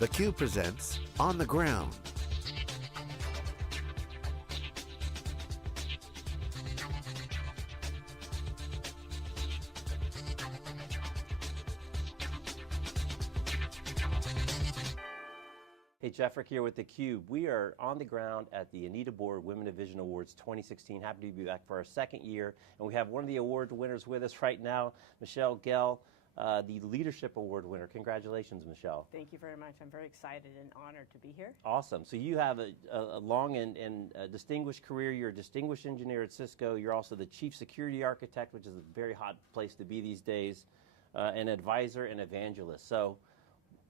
theCUBE presents On the Ground. Hey, Jeffrick here with theCUBE. We are on the ground at the Anita Borg Women of Vision Awards 2016. Happy to be back for our second year. And we have one of the award winners with us right now, Michele, Guel, the Leadership Award winner. Congratulations, Michele. Thank you very much. I'm very excited and honored to be here. Awesome. So you have a long and distinguished career. You're a distinguished engineer at Cisco. You're also the Chief Security Architect, which is a very hot place to be these days, an advisor and evangelist. So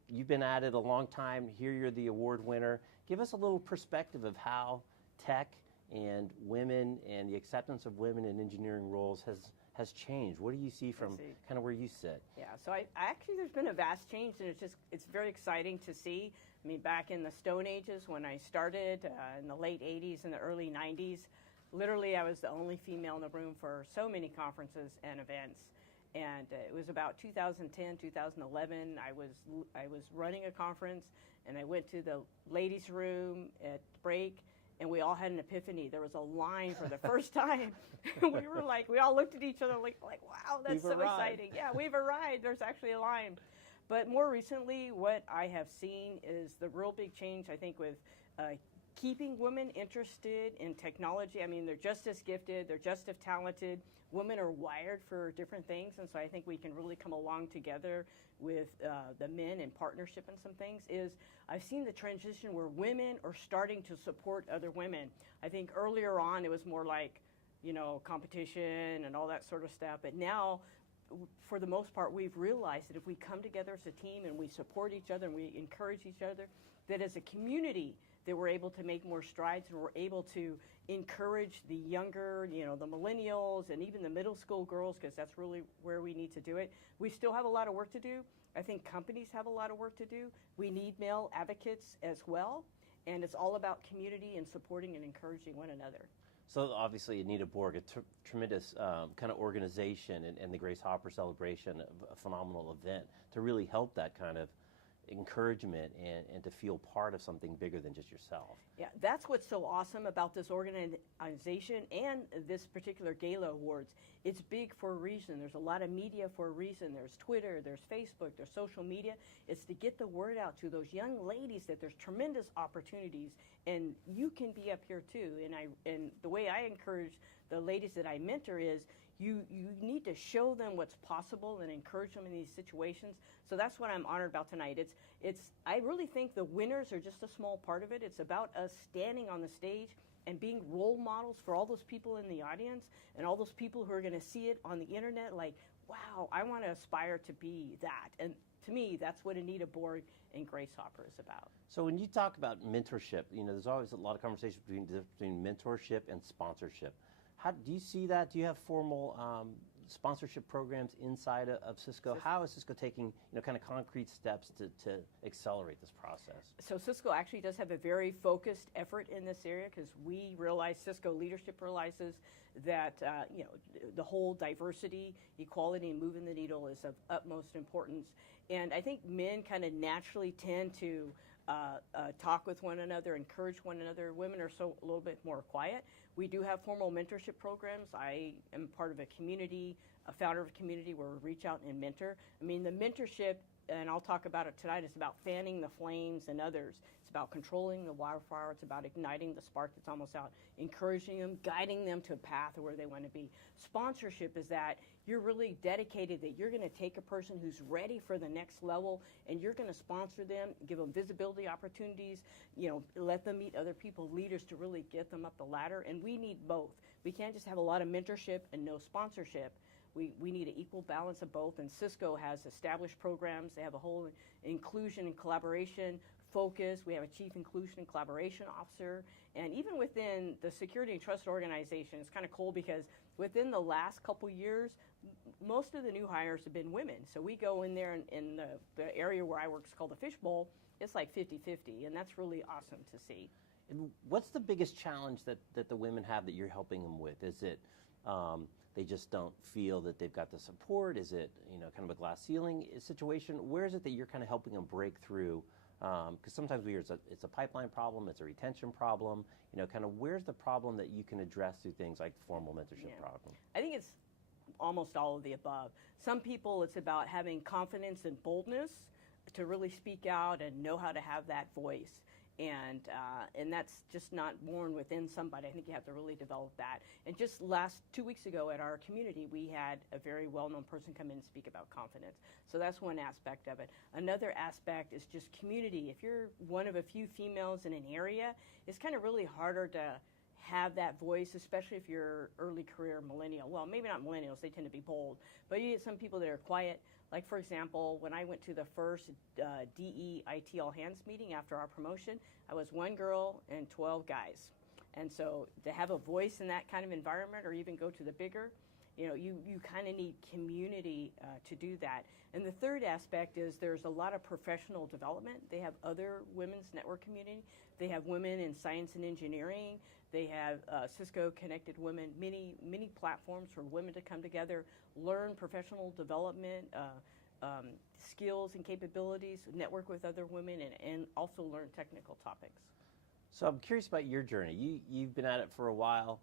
you've been at it a long time. Here you're the award winner. Give us a little perspective of how tech and women and the acceptance of women in engineering roles has changed. What do you see from kind of where you sit? Yeah, so I actually, there's been a vast change, and it's very exciting to see. I mean, back in the Stone Ages when I started in the late 80s and the early 90s, literally I was the only female in the room for so many conferences and events. And it was about 2010, 2011, I was running a conference, and I went to the ladies' room at break, and we all had an epiphany. There was a line for the first time. We all looked at each other like wow, that's so exciting. Yeah, we've arrived. There's actually a line. But more recently, what I have seen is the real big change, I think, with keeping women interested in technology. I mean, they're just as gifted, they're just as talented. Women are wired for different things, and so I think we can really come along together with the men in partnership and some things. I've seen the transition where women are starting to support other women. I think earlier on it was more like, competition and all that sort of stuff, but now, for the most part, we've realized that if we come together as a team and we support each other and we encourage each other, that as a community, that we're able to make more strides, and we're able to encourage the younger, the millennials and even the middle school girls, because that's really where we need to do it. We still have a lot of work to do. I think companies have a lot of work to do. We need male advocates as well, and it's all about community and supporting and encouraging one another. So obviously Anita Borg, a tremendous kind of organization, and the Grace Hopper celebration, a phenomenal event to really help that kind of encouragement and to feel part of something bigger than just yourself. Yeah, that's what's so awesome about this organization and this particular Gala Awards. It's big for a reason. There's a lot of media for a reason. There's Twitter, there's Facebook, there's social media. It's to get the word out to those young ladies that there's tremendous opportunities, and you can be up here too. And the way I encourage the ladies that I mentor is you need to show them what's possible and encourage them in these situations. So that's what I'm honored about tonight. I really think the winners are just a small part of it. It's about us standing on the stage and being role models for all those people in the audience and all those people who are going to see it on the internet like, wow, I want to aspire to be that. And to me, that's what Anita Borg and Grace Hopper is about. So when you talk about mentorship, there's always a lot of conversation between mentorship and sponsorship. How do you see that? Do you have formal sponsorship programs inside of Cisco? How is Cisco taking kind of concrete steps to accelerate this process? So Cisco actually does have a very focused effort in this area, because we realize, Cisco leadership realizes that the whole diversity, equality, and moving the needle is of utmost importance. And I think men kind of naturally tend to talk with one another, encourage one another. Women are a little bit more quiet. We do have formal mentorship programs. I am part of a community, a founder of a community where we reach out and mentor. I mean, the mentorship, and I'll talk about it tonight, is about fanning the flames in others. It's about controlling the wildfire. It's about igniting the spark that's almost out, encouraging them, guiding them to a path of where they want to be. Sponsorship is that you're really dedicated, that you're going to take a person who's ready for the next level, and you're going to sponsor them, give them visibility opportunities, let them meet other people, leaders, to really get them up the ladder. And we need both. We can't just have a lot of mentorship and no sponsorship. We need an equal balance of both, and Cisco has established programs. They have a whole inclusion and collaboration focus. We have a chief inclusion and collaboration officer, and even within the security and trust organization, it's kind of cool because within the last couple years, most of the new hires have been women. So we go in there in the area where I work, it's called the fishbowl. It's like 50-50, and that's really awesome to see. And what's the biggest challenge that the women have that you're helping them with? Is it they just don't feel that they've got the support? Is it kind of a glass ceiling situation? Where is it that you're kind of helping them break through Because sometimes we hear it's a pipeline problem, it's a retention problem. Kind of where's the problem that you can address through things like the formal mentorship program? I think it's almost all of the above. Some people, it's about having confidence and boldness to really speak out and know how to have that voice. And that's just not born within somebody. I think you have to really develop that. And just 2 weeks ago at our community, we had a very well-known person come in and speak about confidence. So that's one aspect of it. Another aspect is just community. If you're one of a few females in an area, it's kind of really harder to have that voice, especially if you're early career millennial. Well, maybe not millennials, they tend to be bold, but you get some people that are quiet. Like, for example, when I went to the first DEIT all hands meeting after our promotion, I was 1 girl and 12 guys. And so to have a voice in that kind of environment, or even go to the bigger, you kind of need community to do that. And the third aspect is there's a lot of professional development. They have other women's network community. They have women in science and engineering. They have Cisco Connected Women, many platforms for women to come together, learn professional development, skills and capabilities, network with other women, and also learn technical topics. So I'm curious about your journey. You've been at it for a while.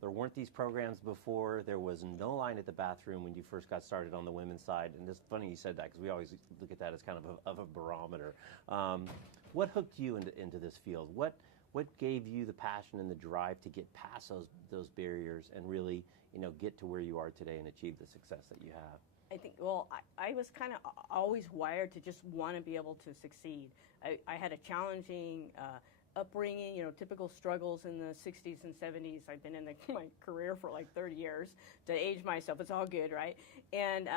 There weren't these programs before. There was no line at the bathroom when you first got started on the women's side. And it's funny you said that, because we always look at that as kind of a barometer. What hooked you into this field? What gave you the passion and the drive to get past those barriers and really get to where you are today and achieve the success that you have? I think, I was kind of always wired to just want to be able to succeed. I had a challenging upbringing, typical struggles in the 60s and 70s. I've been in my career for like 30 years to age myself. It's all good, right? And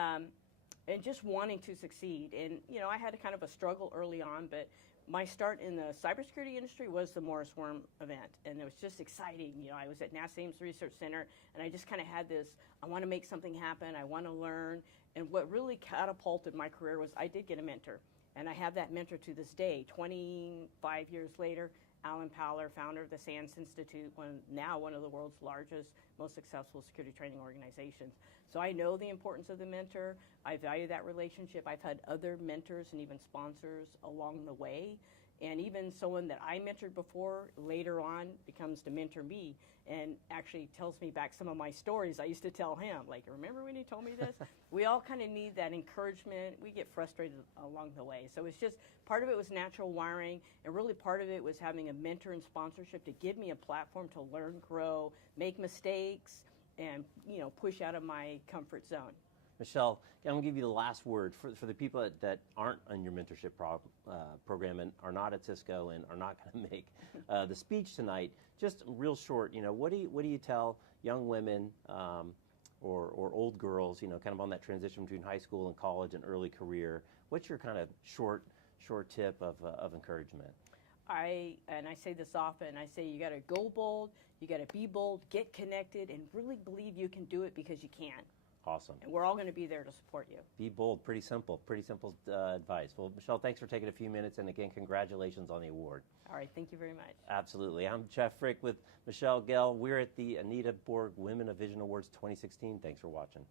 just wanting to succeed. And, I had a kind of a struggle early on, but my start in the cybersecurity industry was the Morris Worm event, and it was just exciting. I was at NASA Ames Research Center, and I just kind of had this, I want to make something happen, I want to learn. And what really catapulted my career was I did get a mentor, and I have that mentor to this day. 25 years later, Alan Powler, founder of the SANS Institute, now one of the world's largest, most successful security training organizations. So I know the importance of the mentor. I value that relationship. I've had other mentors and even sponsors along the way. And even someone that I mentored before later on becomes to mentor me and actually tells me back some of my stories I used to tell him. Like, remember when he told me this? We all kind of need that encouragement. We get frustrated along the way. So it's just, part of it was natural wiring, and really part of it was having a mentor and sponsorship to give me a platform to learn, grow, make mistakes, and push out of my comfort zone. Michele, I'm going to give you the last word for the people that aren't on your mentorship program and are not at Cisco and are not going to make the speech tonight. Just real short, what do you tell young women or old girls, kind of on that transition between high school and college and early career? What's your kind of short tip of encouragement? I say this often, I say you got to go bold, you got to be bold, get connected, and really believe you can do it, because you can. Awesome. And we're all going to be there to support you. Be bold. Pretty simple advice. Well, Michele, thanks for taking a few minutes, and again, congratulations on the award. All right, thank you very much. Absolutely. I'm Jeff Frick with Michele, Guel. We're at the Anita Borg Women of Vision Awards 2016. Thanks for watching.